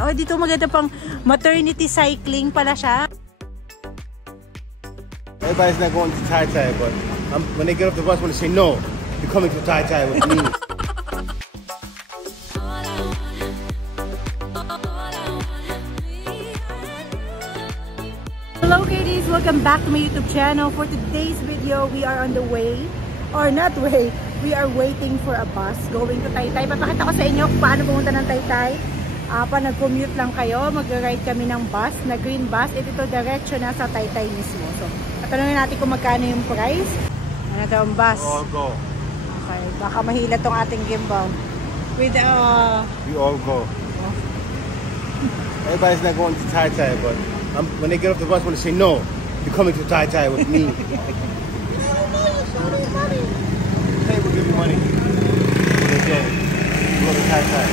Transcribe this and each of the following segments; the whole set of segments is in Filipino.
Oh, dito maganda pang maternity cycling pala siya. Everybody's not going to Tai Tai, but when they get off the bus, when they say no, you're coming to Tai Tai with me. Hello Katties! Welcome back to my YouTube channel. For today's video, we are on the way, or not way, we are waiting for a bus going to Taytay. Papakita ko sa inyo kung paano pumunta ng Taytay. Nag-commute lang kayo, mag-ride kami ng bus, na green bus. Ito diretso na sa Taytay mismo. So, tanungin natin kung magkano yung price. Ano daw ang bus? We all go. Okay, baka mahila tong ating gimbal. With we all go. Everybody's not going to Tai Tai, but when they get off the bus, when they say no, you're coming to Tai Tai with me. Say we'll give you money. They did. You go to Tai Tai.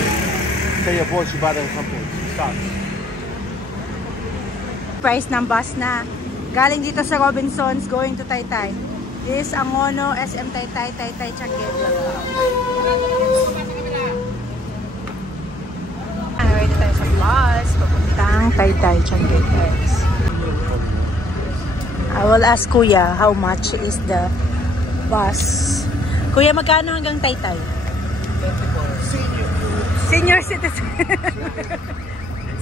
Tell your boss you buy them something. Stop. Price ng bus na. Galing dito sa Robinsons, going to Taytay. This is Angono, SM Taytay, Taytay Changi. Ready tayo sa bus, papuntang Taytay Changi. I will ask Kuya how much is the bus. Kuya, magkano hanggang Taytay? 24. Senior citizen.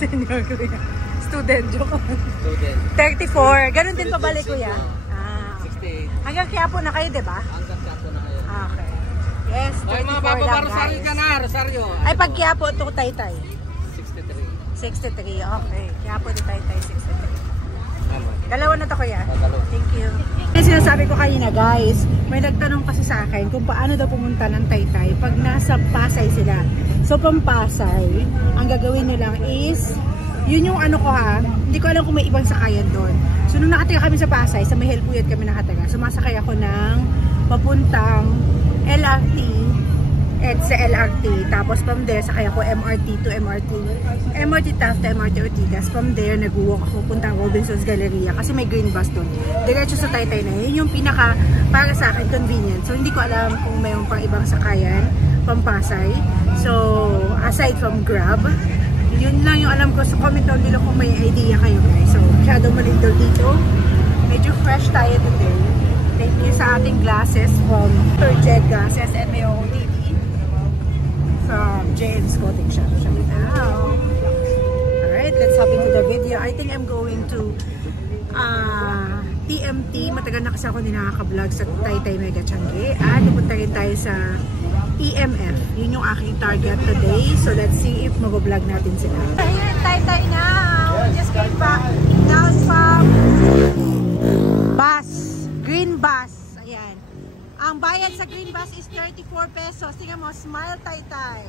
Senior Kuya. Student, joke. Student. 34. Ganun din pabalik, Kuya. 68. Hanggang Quiapo na kayo, diba? Hanggang Quiapo na kayo. Okay. Yes, 34 Ay, mga lang, baba, Rosario guys. ka na, Rosario. Ay, pag Quiapo to Taytay. 63. 63, okay. Quiapo to Taytay, 63. Tama. Dalawa na to, Kuya. Dalawa. Thank you. Yung sinasabi ko kanina, guys, may nagtanong kasi sa akin kung paano daw pumunta ng Taytay pag nasa Pasay sila. So, from Pasay, ang gagawin nyo lang is, yun yung ano ko ha, hindi ko alam kung may ibang sakayan doon. So, nung nakatira kami sa Pasay, sa may Helpuyat kami nakatira, sumasakay ako ng papuntang LRT at sa LRT. Tapos from there, sakay ako MRT to MRT. MRT Taft to MRT Ortigas. From there, nag-walk ako puntang Robinsons Galleria kasi may green bus doon. Diretso sa Taytay na yun yung pinaka para sa akin convenient. So, hindi ko alam kung mayroon pang ibang sakayan from Pasay. So, aside from Grab, yun lang yung alam ko. So, comment down below kung may idea kayo guys. So, masyadong malindol dito. Medyo fresh tayo today. Thank you sa ating glasses from Turjeg Glasses and may OOTD from Jane's Clothing Shop. Shout out! Alright, let's hop into the video. I think I'm going to TMT. Matagal na kasi ako nakaka-vlog sa Taytay Mega Changi. At pupunta rin tayo sa EMF. Yun yung aking target today. So let's see if mag-vlog natin sila. Here in Taytay now. We just came back. Now from bus. Green bus. Ayan. Ang bayad sa green bus is 34 pesos. Tingnan mo, Smile Taytay.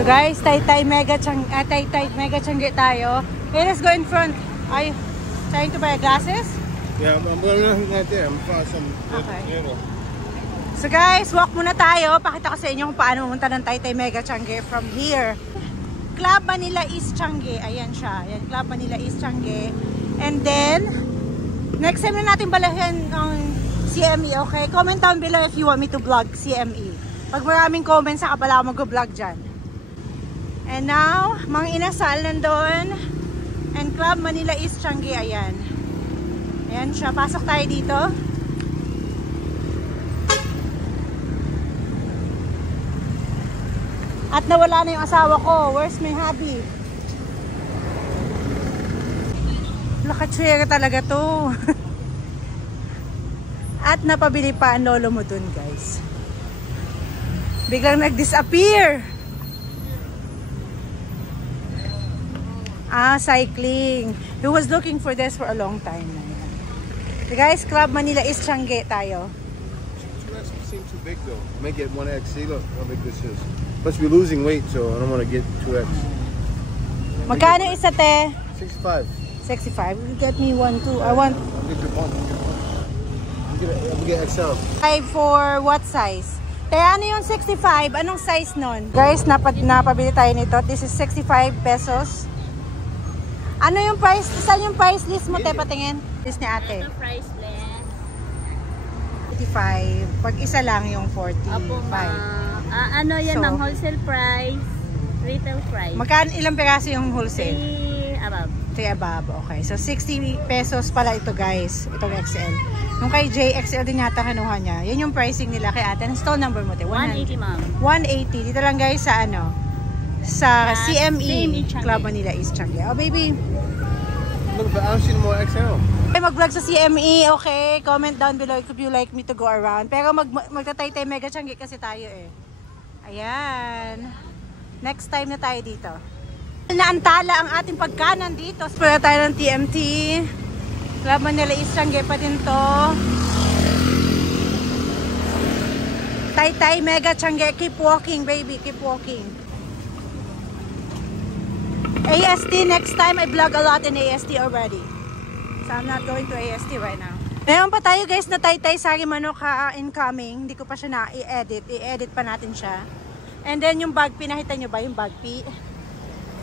So guys, Taytay Mega Changi tayo. Okay, let's go in front. Are you trying to buy glasses? Yeah, I'm looking right there. I'm trying some. Okay. So guys, walk muna tayo. Pakita ko sa inyo kung paano pumunta ng Taytay Mega Changi from here. Club Manila East Changi. Ayan siya. Ayan, Club Manila East Changi. And then, next time na natin balahin ang CME, okay? Comment down below if you want me to vlog CME. Pag maraming comments, saka pala ako mag-vlog dyan. And now, Mang Inasal nandun. And Club Manila East Changi, ayan. Ayan siya. Pasok tayo dito. At nawala na yung asawa ko. Where's my hubby? Lakatswera talaga to. At napabili pa ang lolo mo dun, guys. Biglang nag-disappear. Cycling. He was looking for this for a long time na yan. So guys, Club Manila East Changi tayo. 2X seem too big though. I may get 1X. See, look how big this is. Plus we're losing weight, so I don't want to get 2X. Magkano isa, te? 65. 65. You get me one too. I want... I'll get one. I'll get XL. 5 for what size? Ano yung 65? Anong size nun? Guys, napabili tayo nito. This is 65 pesos. Ano yung price? Saan yung price list mo, te? Patingin. List ni ate. Ito price list. 85. Pag isa lang yung 45. Opo, ano yan, So, ma'am? Wholesale price, retail price. Magkano ilang peraso yung wholesale? 3 above. 3 above. Okay. So, 60 pesos pala ito, guys. Itong XL. Yung kay JXL din yata kinuha niya. Yan yung pricing nila kay ate. Ang stall number mo, te? 180, ma'am. 180. Dito lang, guys, sa ano? Sa CME. Changi. Club Manila East Changi. Oh, baby. Look, but I don't see no more XL. Mag-vlog sa CME, okay? Comment down below if you like me to go around. Pero magtatay-tay mega Changi kasi tayo eh. Ayan. Next time na tayo dito. Naantala ang ating pagkanan dito. Spura tayo ng TMT. Club Manila East Changi pa din to. Tay-tay mega Changi. Keep walking, baby. Keep walking. AST next time. I vlog a lot in AST already. So I'm not going to AST right now. Meron pa tayo guys na tay-tay sari manok incoming. Hindi ko pa siya na-i-edit. I-edit pa natin siya. And then yung bag pinakita nyo ba yung bag pi?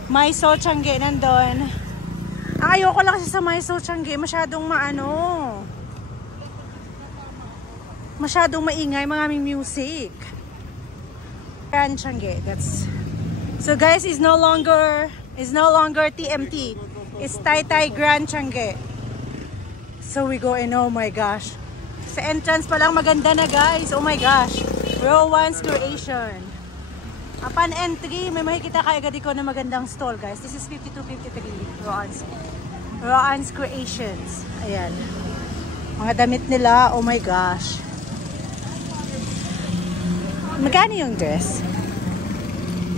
Maiso Changi nandun. Ayoko lang kasi sa Maiso Changi. Masyadong masyadong maingay. Maraming music. Grand Changi. That's... So guys, is no longer TMT. It's Tay-Tay Grand Changi. So we go in, oh my gosh. Sa entrance pa lang maganda na guys. Oh my gosh. Rowan's Creation. Upon entry, may makikita ka agad ko na magandang stall guys. This is 5253 Rowan's Creations. Ayan. Mga damit nila, oh my gosh. Magkano yung dress?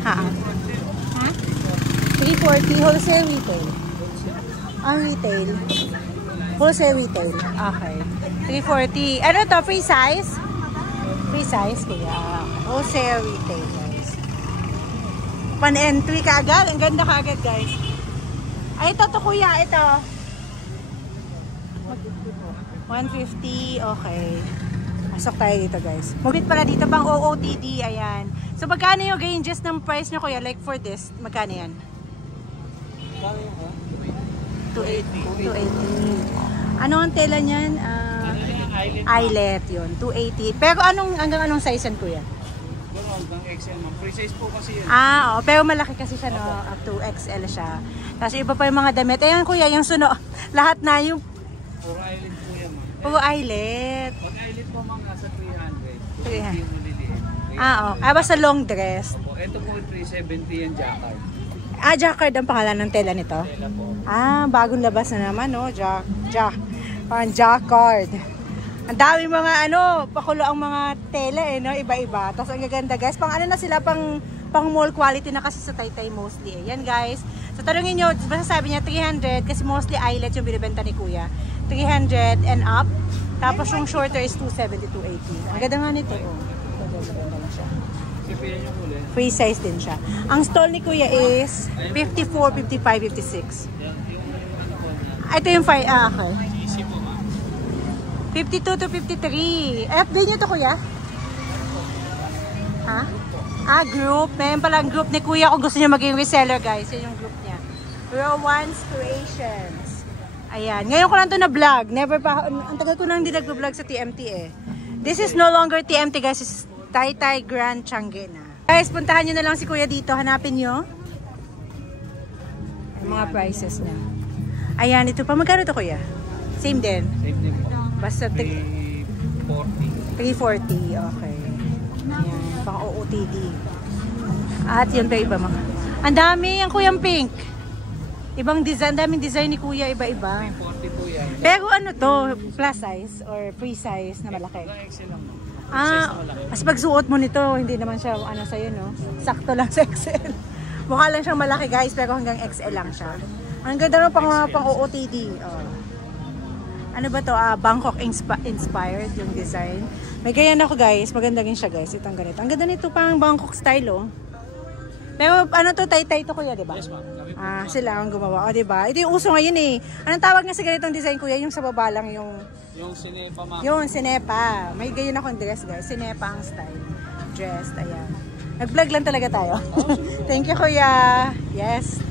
Ha? 340 wholesale retail. Ang retail. Wholesale retail. Okay. 340. Ano to? Free size? Free size kuya. Wholesale retail guys. Pan-entry ka agad. Ang ganda ka agad guys. Ay ito to kuya. Ito. 150. Okay. Pasok tayo dito guys. Mugit pala dito pang OOTD. Ayan. So magkano yung ranges ng price nyo kuya? Like for this, magkano yan? 280. Ano ang tela niyan? Eyelet yun. 280. Pero hanggang anong size yan kuya? Hanggang XL ma'am. Free size po kasi yan. Oo. Pero malaki kasi siya no. Up to XL siya. Tapos iba pa yung mga damit. Ayan kuya, yung suno. Lahat na yung... Puro eyelet po yan ma'am. Puro eyelet. Pag eyelet po ma'am, nasa 300. 300. Oo. Basta long dress. Ito po 370 yan jacquard. Jacquard ang pangalan ng tela nito? Tela po. Bagong labas na naman, no? Parang jacquard. Ang dami mga, pakulo ang mga tela, eh, no? Iba-iba. Tapos ang gaganda, guys. Pang na sila, pang mall quality na kasi sa Tay-Tay mostly, eh. Yan, guys. So, tanungin nyo, basta sabi niya 300, kasi mostly eyelet yung binibenta ni Kuya. 300 and up. Tapos yung shorter is 270, 280. Ang ganda nga nito, oh. Maganda na siya. Free size din siya. Ang stall ni Kuya is 54, 55, 56. Ito yung 5, okay. 52 to 53. FB nyo to Kuya? Ha? Group. Mayroon palang group ni Kuya kung gusto nyo maging reseller guys. Yan yung group niya. Rowan's Creations. Ayan. Ngayon ko lang to na vlog. Never pa, ang tagal ko nang hindi nag-vlog sa TMT eh. This is no longer TMT guys. This is Tay-Tay Grand Changi na. Guys, puntahan nyo na lang si Kuya dito. Hanapin nyo. Ang mga prices niya. Ayan, ito pa. Magkano ito Kuya? Same din? Same din po. Basta 340. 340. Okay. Ayan, pang OOTD. At yun pa iba mga. Ang dami yung Kuyang Pink. Ibang design. Daming design ni Kuya. Iba-iba. 340 po yan. Pero ano to? Plus size or free size na malaki? XL lang. Mas pagsuot mo nito, hindi naman siya sa'yo, no? Sakto lang sa XL. Mukha lang siyang malaki, guys, pero hanggang XL lang siya. Ang ganda ng pang OOTD. Oh. Ano ba to? Bangkok inspired yung design. May ganyan ako, guys. Maganda rin siya, guys. Itong ganito. Ang ganda nito pang Bangkok style, oh. Pero ano to? Tay-tay to, Kuya, diba? Yes, ma'am. Sila ang gumawa. O, diba? Ito yung uso ngayon, eh. Anong tawag nga sa ganitong design, Kuya? Yung sa baba lang yung... Yung sinepa ma'am. Yun, sinepa. May ganyan akong dress guys. Sinepa ang style. dressed. Ayan. Nag-vlog lang talaga tayo. Thank you, Kuya. Yes.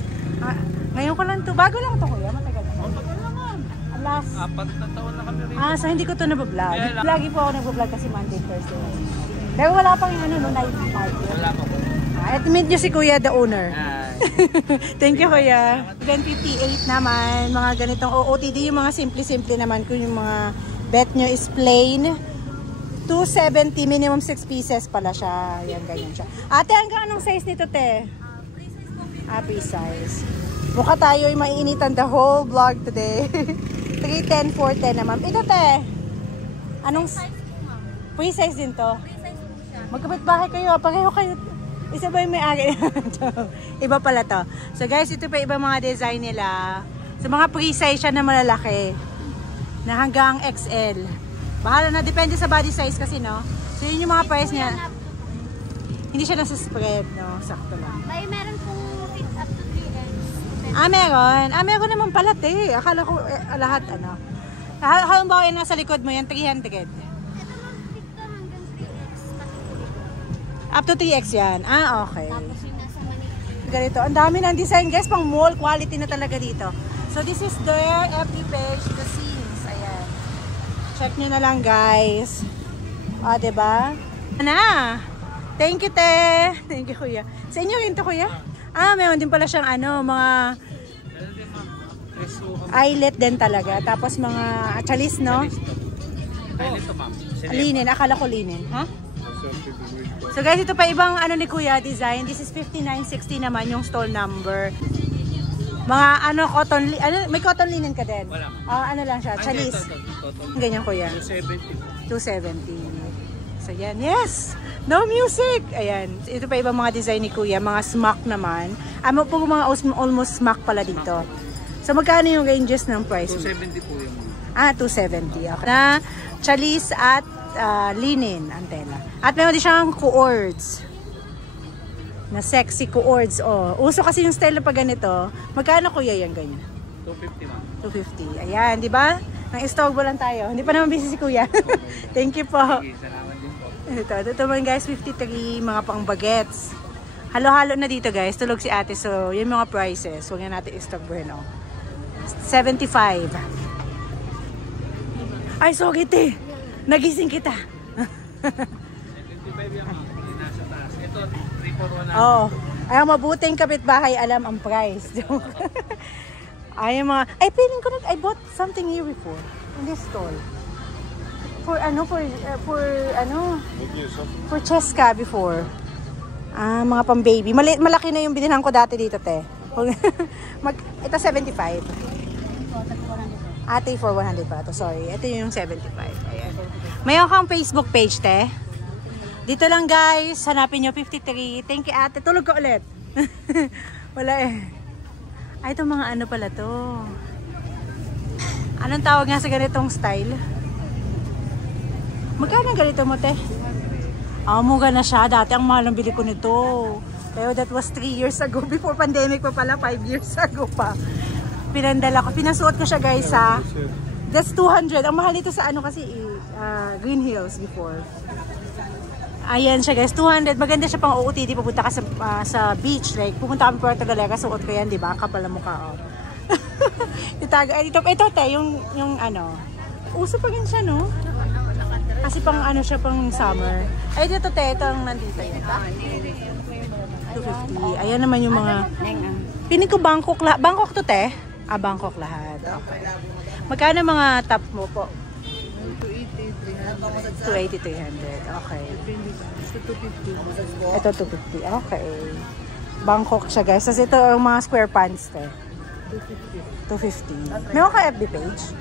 Ngayon ko lang to. Bago lang to, Kuya. Matagal na. Matagal naman. Last. 4 na taon na kami rin. So hindi ko to nabablog. Yeah, Lagi po ako nagbablog kasi Monday, Thursday. Pero wala pang yung ano, no, night party. Wala pa po. At meet nyo si Kuya, the owner. Ay. Thank you, Kuya. 758 naman. Mga ganitong OOTD. Yung mga simple-simple naman. Kung yung mga bet nyo is plain. 270, minimum 6 pieces pala siya. Yan, ganyan siya. Ate, hanggang anong size nito, te? Free size. Mukha tayo yung maiinitan the whole vlog today. 310, 410 naman. Ito, te. Anong free size din to? Magkapit bahay kayo. Pareho kayo. Isa ba yung may-ari? Iba pala to. So guys, ito pa ibang mga design nila. So mga free size siya na malalaki. Na hanggang XL. Bahala na, depende sa body size kasi, no? So, yun yung mga price niya. Hindi siya nasa spread, no? Sakto lang. Meron pong fit up to 3X. Meron. Meron naman pala, te. Akala ko lahat, ano. Halimbawa yung nasa likod mo, yan, 300. Ito lang fit to hanggang 3X. Up to 3X yan. Okay. Tapos yung nasa Manila. Ganito. Ang dami ng design, guys. Pang mall quality na talaga dito. So, this is their FB page, the scenes. Ayan. Check nyo na lang, guys. Diba? Na. Thank you, te. Thank you, Kuya. Sa inyo rin to, Kuya? Meron din pala siyang mga eyelet din talaga. Tapos mga chalis, no? Ay, ito ma'am. Linen. Akala ko linen. Ha? So, guys, ito pa ibang ni Kuya design. This is 5960 naman yung stall number. Mga cotton, may cotton linen ka din? Wala. Ano lang siya, chalis. Ganyan, Kuya. 270. 270. So, yan. Yes! No music! Ayan. Ito pa ibang mga design ni Kuya. Mga smock naman. Po mga almost smock pala dito. So, magkano yung ranges ng price? 270 po yung 270. Okay. Na chalis at linen ang tela. At meron din siyang cords. Na sexy cords. Uso kasi yung style na pag ganito. Magkano, Kuya, yan ganyan? 250 ma'am. 250. Ayan, di ba? Nang-istogbo lang tayo. Hindi pa naman busy si Kuya. Thank you po. Sige, salamat din po. Ito naman, guys, 53 mga pang bagets. Halo-halo na dito, guys. Tulog si ate. So, yung mga prices. Huwag na natin istogbohin, 75. Ay, sogit eh. Nagising kita. 75 yan ma'am. Nasa taas. Ito, 341. Ay, mabuting kapitbahay alam ang price. Ay, feeling ko I bought something here before in this stall. For Cheska before. Mga pang baby. Malaki na yung binilhan ko dati dito, te. Ito 75. Ate for 100 pa to. Sorry. Ito yung 75. Ayan. Mayroon kang Facebook page, te. Dito lang, guys. Hanapin nyo 53. Thank you, ate. Tulog ko ulit. Wala eh. Ay, itong mga pala to. Anong tawag nga sa ganitong style? Magkano ganito mo, te? Mura na siya. Dati ang mahal ang bili ko nito. Pero that was 3 years ago. Before pandemic pa pala. 5 years ago pa. Pinandala ko. Pinasuot ko siya, guys, sa... That's 200. Ang mahal nito sa kasi Green Hills before. Ayan siya, guys, 200. Maganda siya pang OOTD. Pupunta ka sa beach. Like, pupunta kami Puerto Galera. Suot ko yan, di ba? Kapal na mukha, Ito, te, yung uso pa rin siya, no? Kasi pang siya, pang summer. Ay, dito, te, ito ang nandito. 250. Ayan naman yung mga... Piling ko Bangkok lahat. Bangkok to, te? Bangkok lahat. Okay. Magkano mga top mo po? 280, 300. Okay. Ito 250. Okay. Bangkok siya, guys. Tapos ito ang mga square pants, te. 250. Meron ka FB page?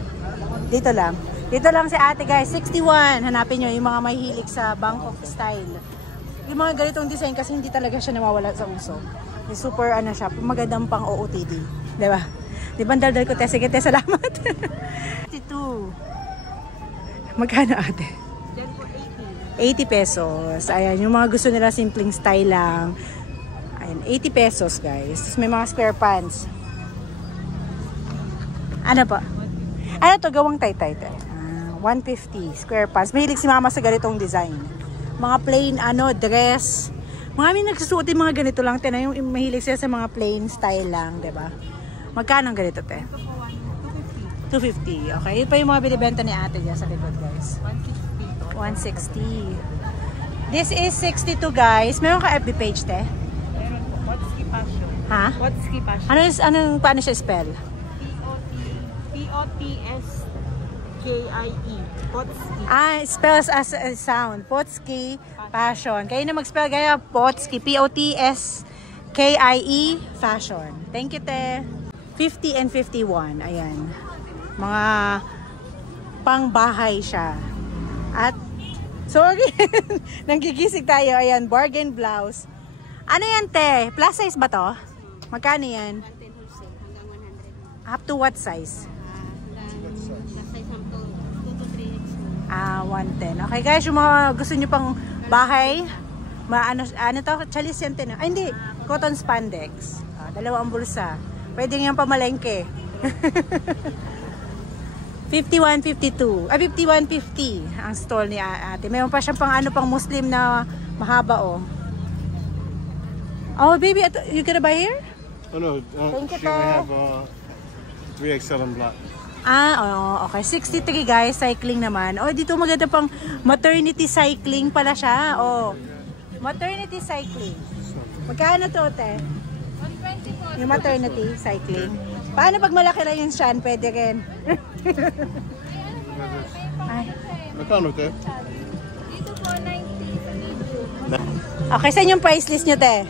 Dito lang. Dito lang si ate, guys. 61. Hanapin nyo yung mga may hilig sa Bangkok style. Yung mga ganitong design kasi hindi talaga siya nawawala sa uso. Yung super siya. Magandang pang OOTD. Diba? Diba ang daldal ko, te? Sige, te. Salamat. 52. Magkano, ate? 80 pesos. Ayan, yung mga gusto nila simpleng style lang. Ayan, 80 pesos, guys. Tapos may mga square pants. Ano pa? Ano to? Gawang tay-tay. 150 square pants. Mahilig si mama sa ganitong design. mga plain dress. Marami nagsusuot din mga ganito lang. Tingnan yung mahilig sila sa mga plain style lang, 'di ba? Magkano ang ganito, te? 250. Okay, yun pa yung mga binibenta ni ate dyan sa likod, guys. 160. This is 62, guys. Meron ka FB page, te? Meron po. Potski Passion. Ha? Potski Passion. Paano siya spell? P-O-T-S-K-I-E. Potski. Spells as a sound. Potski Passion. Kayo na mag-spell kaya Potski. P-O-T-S-K-I-E Fashion. Thank you, te. 50 and 51. Ayan. Mga pangbahay siya. At, sorry, nanggigisig tayo. Ayan, bargain blouse. Ano yan, te? Plus size ba to? Magkano yan? 110 wholesale hanggang 100. Up to what size? Hanggang size up to 2 to 3 110. x. Okay guys, yung mga gusto nyo pang bahay, ano to? Chalis yan, te, no? Ay, hindi. Cotton spandex. Dalawang bulsa. Pwede nga pamalengke. 51.52. 51.50 ang stall ni ate. Mayroon pa siyang pang Muslim na mahaba, oh. Oh, baby, you gonna buy here? Oh no, Thank you, she only have 3XL in black. Okay. 63 guys, cycling naman. Oh, dito maganda pang maternity cycling pala siya. Oh, maternity cycling. Magkano to, te? 120 po. Yung maternity cycling. Paano pag malaki lang yung shan? Pwede rin. Ay. Magkano, te? Dito po 90 sa medium. Okay, saan yung price list nyo, te?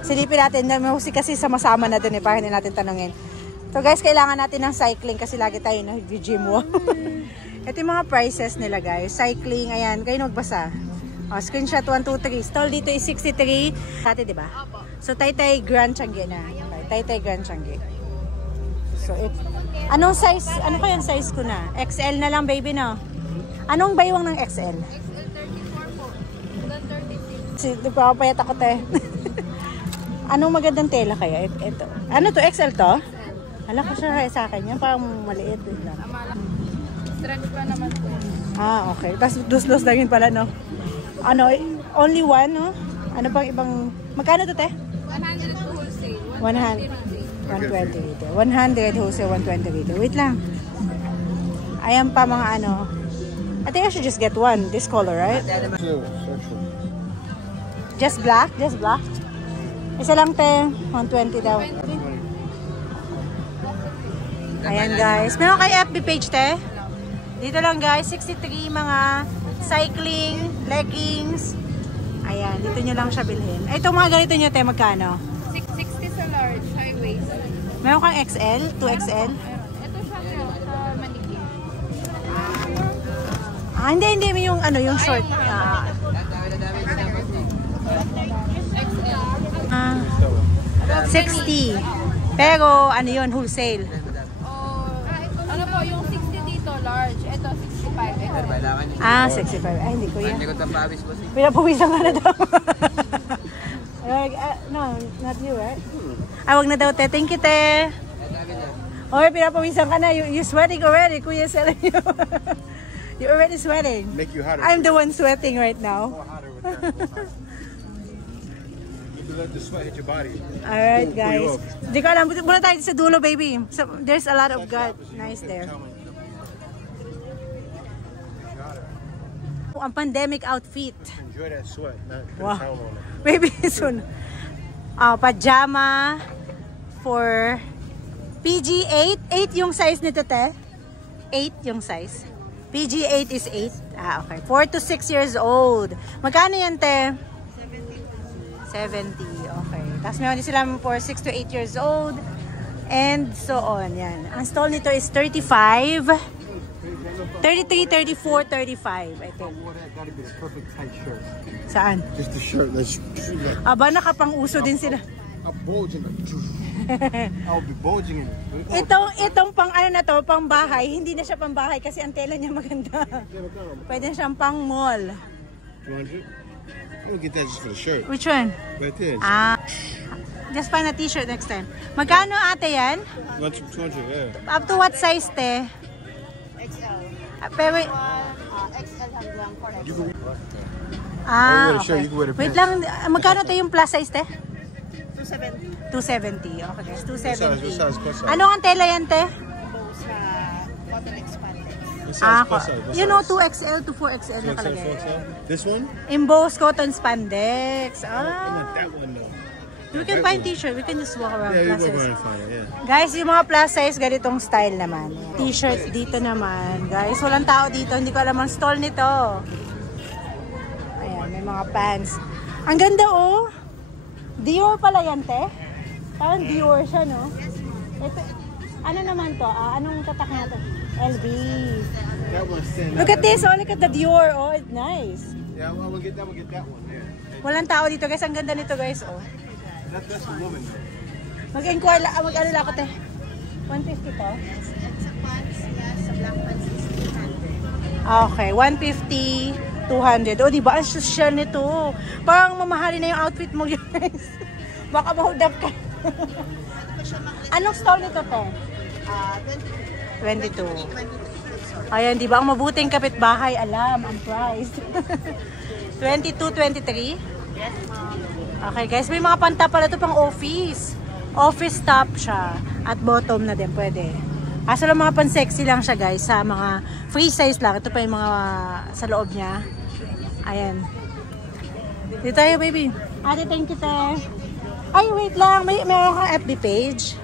Silipin natin. Mahusik kasi sama-sama na dun para hindi natin tanungin. So guys, kailangan natin ng cycling kasi lagi tayo nag-gym walk. Ito yung mga prices nila, guys. Cycling, ayan. Kayo magbasa. Screenshot 1, 2, 3. Stall dito is 63. Dati, di ba? So, Taytay Grand Changi na. Okay, Taytay Grand Changi. So, anong size? Ano ko yung size ko na? XL na lang, baby, no? Anong baywang ng XL? XL 34 po. Hanggang 36. Di pa papayat ako, te. Anong magandang tela kaya? Ito. Ano to? XL to? Hala ko siya sa akin. Yan parang maliit. Lang. Stretch pa naman po. Okay. Tapos dos-dos lang yun pala, no? Ano, only one, no? Ano pang ibang... Magkano to, te? 100 to wholesale. 120 retail. 100 wholesale, 120 retail. Wait lang. Ayan pa mga ano. I think I should just get one. This color, right? Just black? Just black? Isa lang, te. 120 daw. Ayan, guys. Meron kay FB page, te? Dito lang, guys. 63 mga cycling, leggings. Ayan, dito nyo lang siya bilhin. Itong mga ganito nyo, te, magkano? 660 sa large, high waist. Meron kang XL? 2XL? Ito siya sa mannequin. Hindi yung ano, yung short. XL. 60. Pero ano yun, wholesale. Ano po, yung 60 dito, large. Ito, 65. 65. Ay, hindi ko yan. Hindi ko tampawis po. Pinapawisan ka na daw. No, not you, right? Wag na daw, te. Thank you, te. Okay, pinapawisan ka na. You're sweating already. Kuya selling you. You're already sweating. Make you hotter. I'm the one sweating right now. More hotter with that. More hotter. You can let the sweat hit your body. Alright, guys. Hindi ko alam. Muna tayo sa dulo, baby. So, there's a lot of God. Nice there. Ang pandemic outfit. Enjoy that sweat. Not put Wow. a towel on it. Baby, soon. Pajama for PG8. 8 yung size nito, te. 8 yung size. PG8 is 8. Okay. 4 to 6 years old. Magkano yan, te? 70. Okay. Tapos meron din sila for 6 to 8 years old. And so on. Yan. Ang stall nito is 35. 33, 34, 35. I think. Gotta be the perfect tight shirt. Saan? Just the shirt. Aba, nakapang-uso din sila. I'm bulging it. I'll be bulging it. Itong pang ano na to, pang bahay, hindi na siya pang bahay kasi ang tela niya maganda. Pwede na siyang pang mall. 200? You'll get that just for the shirt. Which one? Right there. Just find a t-shirt next time. Magkano ate yan? 200, yeah. Up to what size, te? XL. Pero, XL hanggang 4XL. Ah, I'm sure okay. you can wear the Wait pants. lang, magkano tayo yung plus size, te? 270. 270. Okay, guys, 270. What size, plus size? Ano ang tela yan, te? Sa cotton expandex. What size, plus size? What You know, size? 2XL to 4XL nakalagay. This one? Embossed cotton spandex. Not Ah. that one though. We can find t-shirt. We can just walk around Yeah, you plus go size. around and find it, yeah. Guys, yung mga plus size, ganitong style naman. T-shirt dito naman. Guys, walang tao dito. Hindi ko alam ang stall nito. Ayan, may mga pants. Ang ganda, oh. Dior pala yan, te. Parang Dior siya, no? Ito, ano naman to? Anong tatak na to? LV. That one's thin. Look at this. Oh, look at the Dior. Oh, it's nice. Yeah, well, we'll get that one. Yeah. Walang tao dito, guys. Ang ganda nito, guys. Oh. That's a woman though. Mag-inquire lang. Mag-ano lang ako, te. 150 to? Sa pants, sa black pants is 200. Okay, 150, 200. O, diba? Ang social nito. Parang mamahalin na yung outfit mo, guys. Baka mahudap ka. Anong stall nito, te? 22. Ayan, diba? Ang mabuting kapitbahay, alam ang price. 22, 23? Yes, ma'am. Okay, guys. May mga panta pala ito pang office. Office top siya. At bottom na din, pwede. Kaso lang mga pan-sexy lang siya, guys. Sa mga free size lang. Ito pa yung mga sa loob niya. Ayan. Dito tayo, baby. Ate, thank you, te. Ay, wait lang. Meron kang FB page.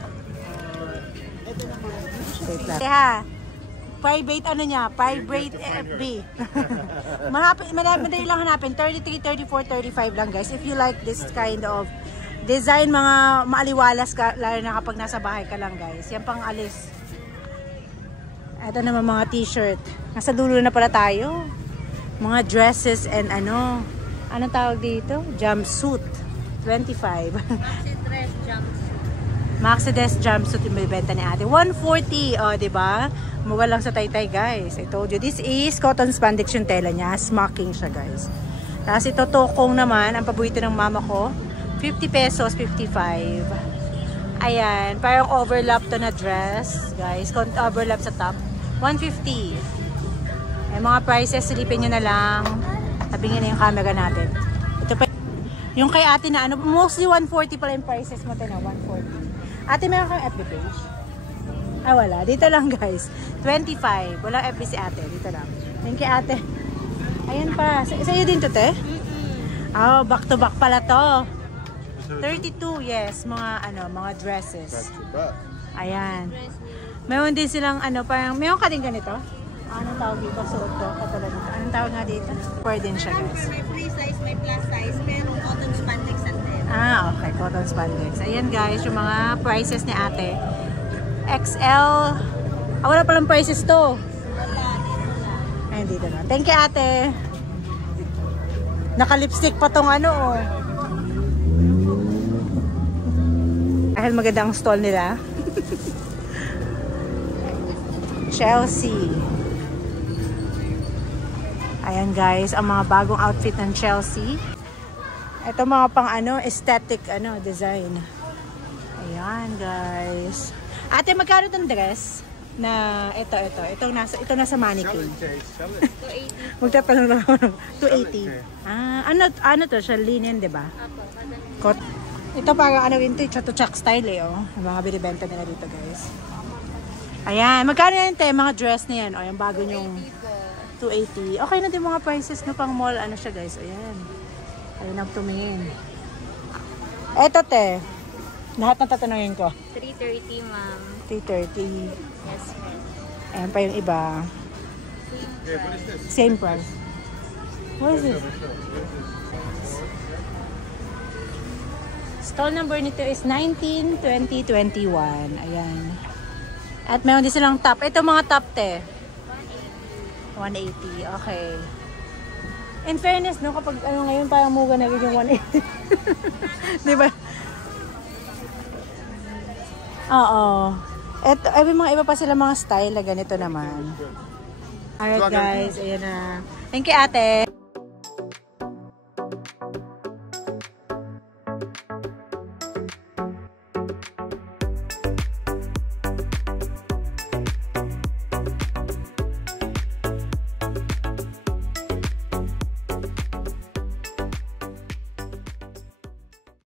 Wait lang. Ha. Private ano niya? Private FB. Madali lang hanapin. 33, 34, 35 lang, guys. If you like this kind of design, mga maaliwalas ka, lalo na kapag nasa bahay ka lang, guys. Yan pang alis. Ito naman mga t-shirt. Nasa dulo na pala tayo. Mga dresses and ano. Anong tawag dito? Jumpsuit. 25. Maxi dress jumpsuit. Maxi dress jumpsuit yung bibenta ni ate. 140. O, diba? Mawal lang sa taytay, guys. I told you. This is cotton spandex yung tela niya. Smocking siya, guys. Tapos ito tokong naman. Ang paborito ng mama ko. 50 pesos, 55. Ayan. Parang overlap to na dress, guys. Overlap sa top. 150. Ay, mga prices, silipin nyo na lang. Tabingin na yung camera natin. Ito pa. Yung kay ate na ano, mostly 140 pala yung prices mo na 140. Ate, meron kang FB page? Ah, wala. Dito lang, guys. 25. Walang FB si ate. Dito lang. Thank you, ate. Ayan pa. Sa'yo din to, te? Oh, back to back pala to. 32, yes. Mga, ano, mga dresses. Ayan. Meron din silang, ano, parang, meron ka din ganito? Anong tawag dito? Suot ko. Katulad dito. Anong tawag nga dito? Pwede din siya, guys. May free size, may plus size, pero cotton spandex and then. Ah, okay. Cotton spandex. Ayan, guys. Yung mga prices ni ate. XL. Ah, wala palang prices to. Ayun, dito na. Thank you, ate. Naka-lipstick pa tong ano, oh. Dahil maganda ang stall nila. Chelsea. Ayan, guys. Ang mga bagong outfit ng Chelsea. Ito mga pang ano, aesthetic ano, design. Ayan, guys. Ate, magkano itong dress? Na ito nasa mannequin. 280. Magtatanong lang ako. 280. Ah, ano to? Siya linen, 'di ba? Kot. Ito parang ano rin to, chato-chak style eh, oh. Yung mga binibenta nila dito, guys. Ayan, magkano yan, te? Mga dress na yan. O, yung bago nyong 280. Okay na din mga prices no pang mall. Ano siya, guys? Ayan. Ayun ang tumingin. Eto, te. Lahat ng tatanungin ko. 330, ma'am. 330. Yes, ma'am. Ayan pa yung iba. Same price. What is it? Stall number nito is 19, 20, 21. Ayan. At meron din silang top. Ito mga top, te. 180. Okay. In fairness, no, kapag ano ngayon, parang muga na rin yung 180. Diba? Oo. Eto, ay, mga iba pa sila mga style na ganito naman. Alright, guys. Ayan na. Thank you, ate.